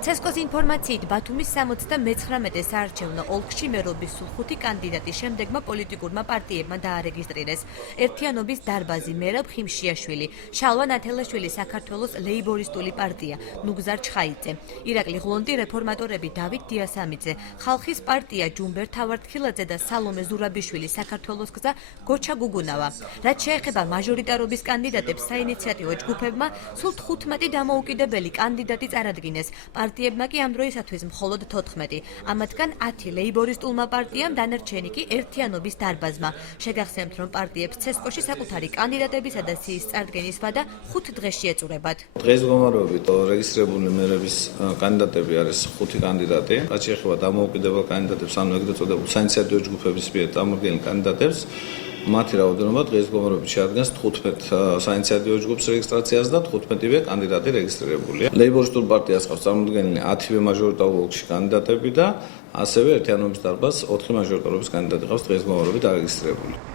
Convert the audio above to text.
ცესკოს ინფორმაციით ბათუმის 79 საარჩევნო ოლქში მერობის სულ 5 კანდიდატის შემდეგმა პოლიტიკურმა პარტიებმა დაარეგისტრირეს. ერთიანობის დარბაზი მერაბ ხიმშიაშვილი, შალვა ნათელაშვილი საქართველოს ლეიბორისტული პარტია, ნუგზარ ჩხაიძე, ირაკლი ღლონტი რეფორმატორები დავით დიასამიძე, ხალხის პარტია ჯუმბერ თავართხილაძე და სალომე ზურაბიშვილი საქართველოს გზა გოჩა გუგუნავა. რაც შეეხება მაჟორიტარობის კანდიდატებს, საინიციატივო ჯგუფებმა სულ 15 დამოუკიდებელი კანდიდატი წარადგინეს. პარტიებმა კი ამ დროისათვის მხოლოდ 14, ამათგან 10 ლეიბორისტულმა პარტიამ, დანარჩენი კი ერთიანობის დარბაზმა. შეგახსენებთ, რომ პარტიებს ცესკოში საკუთარი კანდიდატებისა და სიის წარდგენის ვადა 5 დღეში ეწურებათ. დღეს მდგომარეობით რეგისტრირებული მერების კანდიდატები არის 5 კანდიდატი. რაც შეეხება დამოუკიდებელ კანდიდატებს, ანუ ეგრეთ წოდებულ საინიციატივო ჯგუფების მიერ წამოდგენილ კანდიდატებს, მათი რაოდენობა დღეს მდგომარეობით შეადგენს 15 საინიციატივო ჯგუფს რეგისტრაციას და 15-ვე კანდიდატი რეგისტრირებულია. ლეიბორისტულ პარტიას ყავს წარმოდგენილი 10-ვე მაჟორიტარულ ოლქში კანდიდატები და ასევე ერთიანობის დარბაზს 4 მაჟორიტარობის კანდიდატი ყავს დღეს მდგომარეობით დარეგისტრირებული.